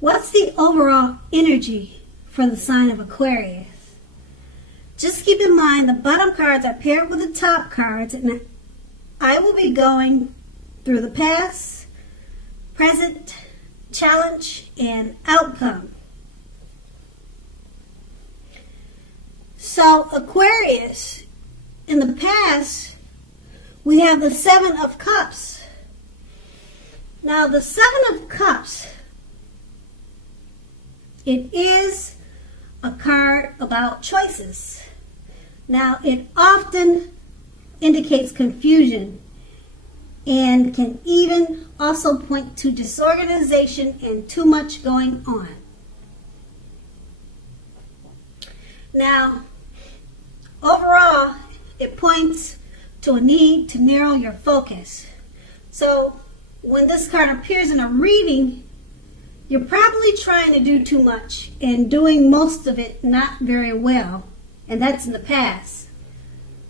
What's the overall energy for the sign of Aquarius? Just keep in mind the bottom cards are paired with the top cards, and I will be going through the past, present, challenge, and outcome. So Aquarius, in the past, we have the Seven of Cups. Now the Seven of Cups, it is a card about choices. Now it often indicates confusion and can even also point to disorganization and too much going on. Now, overall, it points to a need to narrow your focus. So, when this card appears in a reading, you're probably trying to do too much and doing most of it not very well, and that's in the past.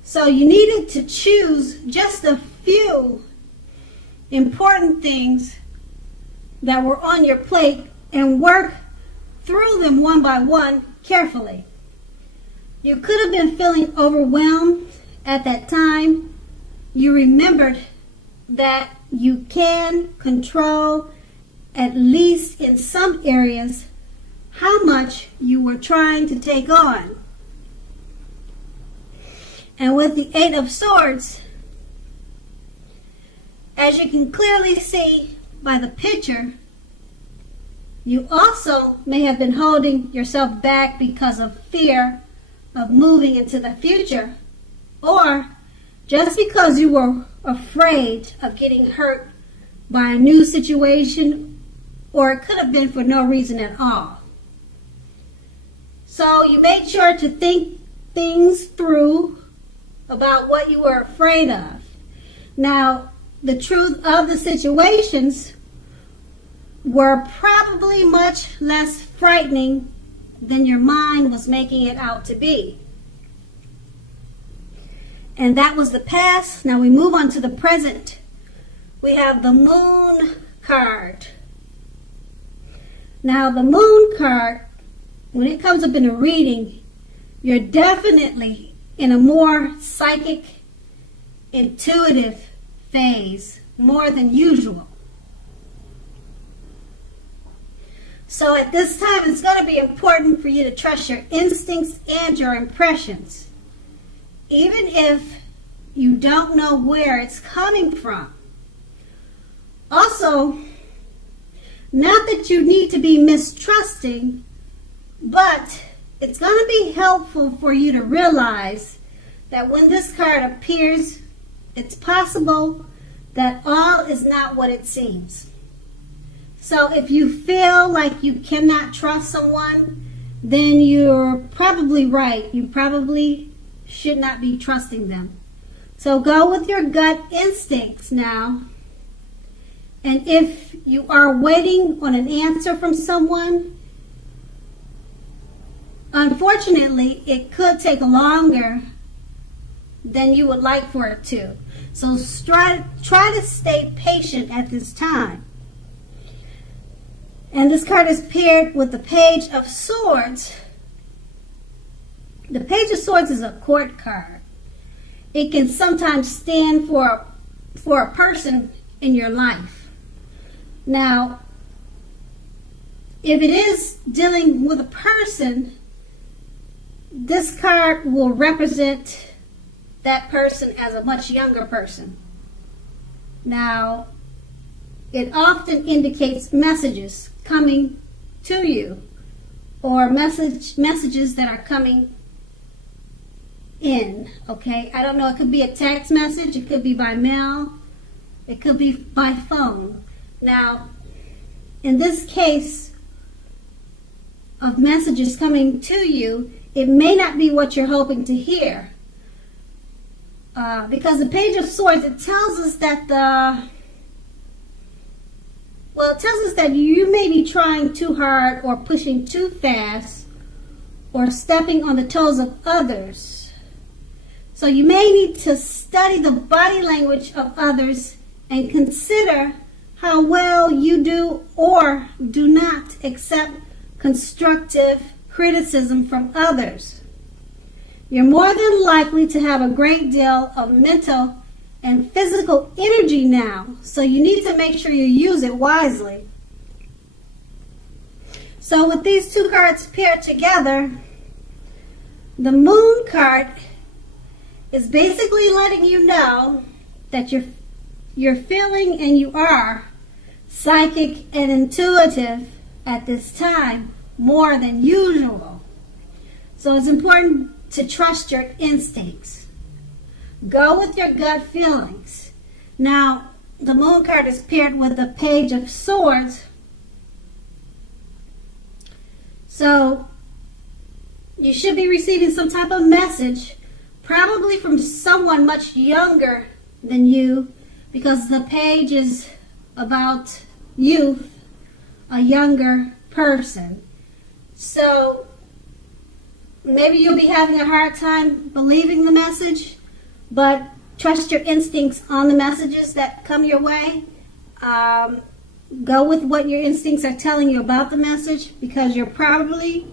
So you needed to choose just a few important things that were on your plate and work through them one by one carefully. You could have been feeling overwhelmed at that time. You remembered that you can control, at least in some areas, how much you were trying to take on. And with the Eight of Swords, as you can clearly see by the picture, you also may have been holding yourself back because of fear of moving into the future, or just because you were afraid of getting hurt by a new situation, or it could have been for no reason at all. So you made sure to think things through about what you were afraid of. Now, the truth of the situations were probably much less frightening than your mind was making it out to be. And that was the past. Now we move on to the present. We have the Moon card. Now the Moon card, when it comes up in a reading, you're definitely in a more psychic, intuitive phase, more than usual. So at this time, it's going to be important for you to trust your instincts and your impressions, even if you don't know where it's coming from. Also, not that you need to be mistrusting, but it's going to be helpful for you to realize that when this card appears, it's possible that all is not what it seems. So if you feel like you cannot trust someone, then you're probably right. You probably should not be trusting them. So go with your gut instincts now. And if you are waiting on an answer from someone, unfortunately, it could take longer than you would like for it to. So try to stay patient at this time. And this card is paired with the Page of Swords. The Page of Swords is a court card. It can sometimes stand for a person in your life. Now, if it is dealing with a person, this card will represent that person as a much younger person. Now, it often indicates messages coming to you, or messages that are coming in. Okay, I don't know, it could be a text message, it could be by mail, it could be by phone. Now, in this case of messages coming to you, it may not be what you're hoping to hear, because the Page of Swords, it tells us that it tells us that you may be trying too hard or pushing too fast or stepping on the toes of others. So you may need to study the body language of others and consider how well you do or do not accept constructive criticism from others. You're more than likely to have a great deal of mental and physical energy now, so you need to make sure you use it wisely. So with these two cards paired together, the Moon card is basically letting you know that you're feeling and you are psychic and intuitive at this time more than usual. So it's important to trust your instincts. Go with your gut feelings. Now, the Moon card is paired with the Page of Swords. So you should be receiving some type of message, probably from someone much younger than you, because the page is about youth, a younger person. So maybe you'll be having a hard time believing the message, but trust your instincts on the messages that come your way. Go with what your instincts are telling you about the message, because you're probably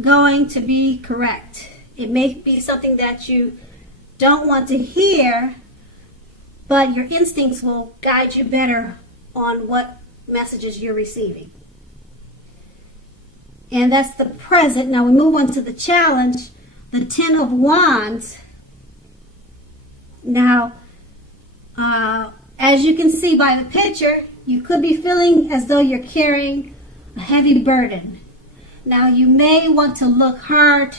going to be correct. It may be something that you don't want to hear, but your instincts will guide you better on what messages you're receiving. And that's the present. Now we move on to the challenge, the Ten of Wands. Now, as you can see by the picture, you could be feeling as though you're carrying a heavy burden. Now you may want to look hard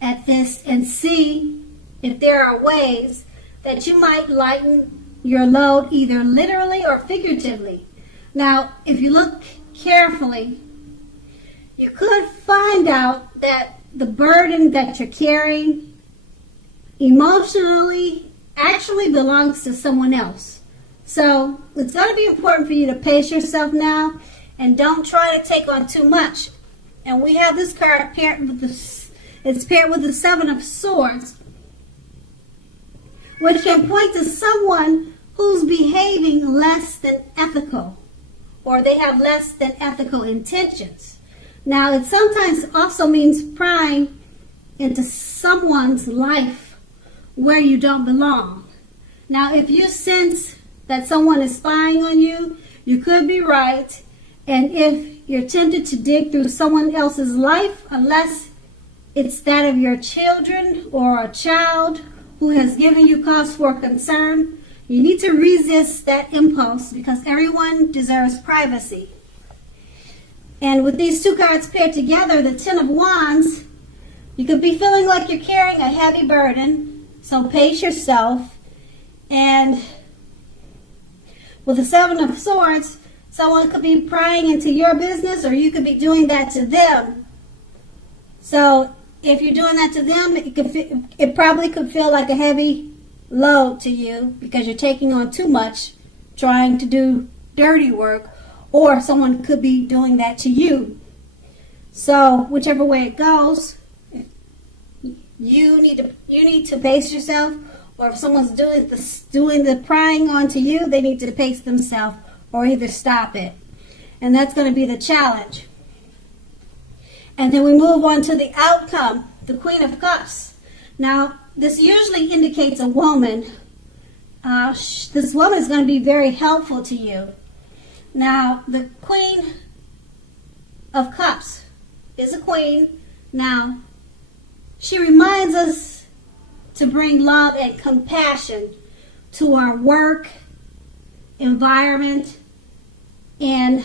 at this and see if there are ways that you might lighten your load, either literally or figuratively. Now, if you look carefully, you could find out that the burden that you're carrying emotionally actually belongs to someone else. So it's going to be important for you to pace yourself now and don't try to take on too much. And we have this card paired with it's paired with the Seven of Swords, which can point to someone who's behaving less than ethical, or they have less than ethical intentions. Now, it sometimes also means prying into someone's life where you don't belong. Now, if you sense that someone is spying on you, you could be right. And if you're tempted to dig through someone else's life, unless it's that of your children or a child who has given you cause for concern, you need to resist that impulse, because everyone deserves privacy. And with these two cards paired together, the Ten of Wands, you could be feeling like you're carrying a heavy burden, so pace yourself. And with the Seven of Swords, someone could be prying into your business, or you could be doing that to them. So if you're doing that to them, it probably could feel like a heavy load to you, because you're taking on too much, trying to do dirty work, or someone could be doing that to you. So whichever way it goes, you need to pace yourself, or if someone's doing the prying onto you, they need to pace themselves or either stop it. And that's going to be the challenge. And then we move on to the outcome, the Queen of Cups. Now, this usually indicates a woman. This woman is going to be very helpful to you. Now, the Queen of Cups is a queen. Now, she reminds us to bring love and compassion to our work environment. And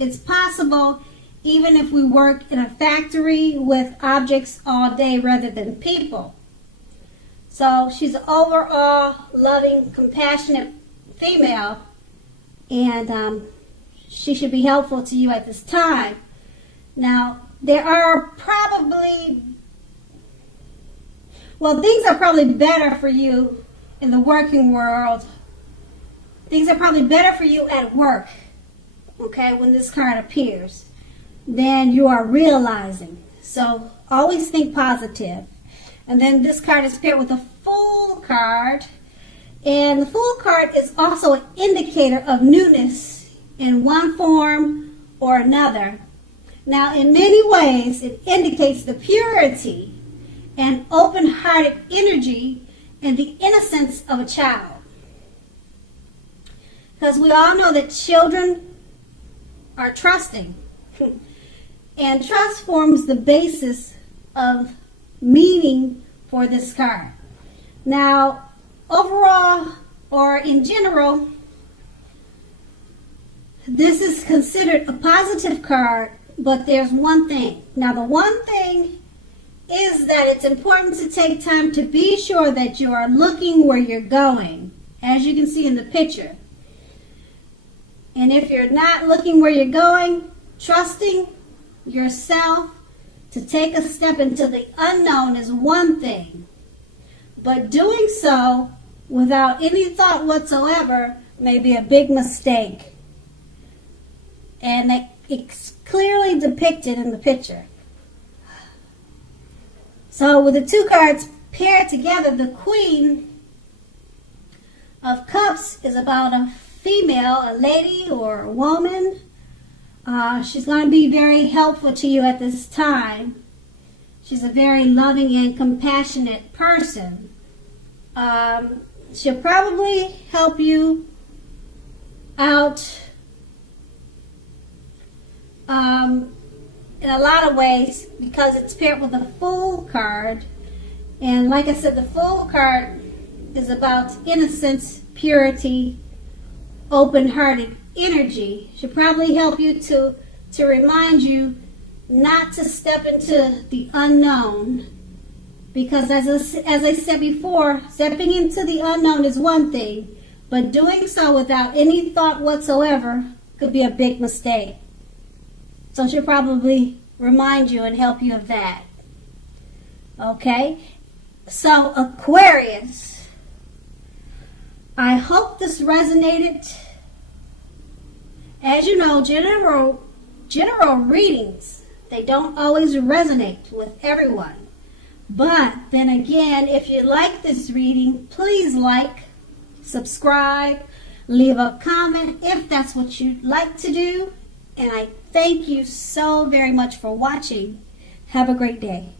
it's possible even if we work in a factory with objects all day rather than people. So she's an overall loving, compassionate female, and she should be helpful to you at this time. Now, there are probably, things are probably better for you in the working world. Things are probably better for you at work, okay, when this card appears, than you are realizing. So always think positive. And then this card is paired with a Fool card. And the Fool card is also an indicator of newness in one form or another. Now, in many ways, it indicates the purity and open-hearted energy and the innocence of a child. Because we all know that children are trusting. And trust forms the basis of meaning for this card. Now, overall, or in general, this is considered a positive card, but there's one thing. Now, the one thing is that it's important to take time to be sure that you are looking where you're going, as you can see in the picture. And if you're not looking where you're going, trusting yourself to take a step into the unknown is one thing. But doing so without any thought whatsoever may be a big mistake. And it's clearly depicted in the picture. So with the two cards paired together, the Queen of Cups is about a female, a lady or a woman. She's going to be very helpful to you at this time. She's a very loving and compassionate person. She'll probably help you out in a lot of ways because it's paired with the Fool card. And like I said, the Fool card is about innocence, purity, open-hearted energy. She'll probably help you to remind you not to step into the unknown. Because as I said before, stepping into the unknown is one thing, but doing so without any thought whatsoever could be a big mistake. So she'll probably remind you and help you of that. Okay? So Aquarius, I hope this resonated. As you know, general readings, they don't always resonate with everyone. But then again, if you like this reading, please like, subscribe, leave a comment if that's what you'd like to do. And I thank you so very much for watching. Have a great day.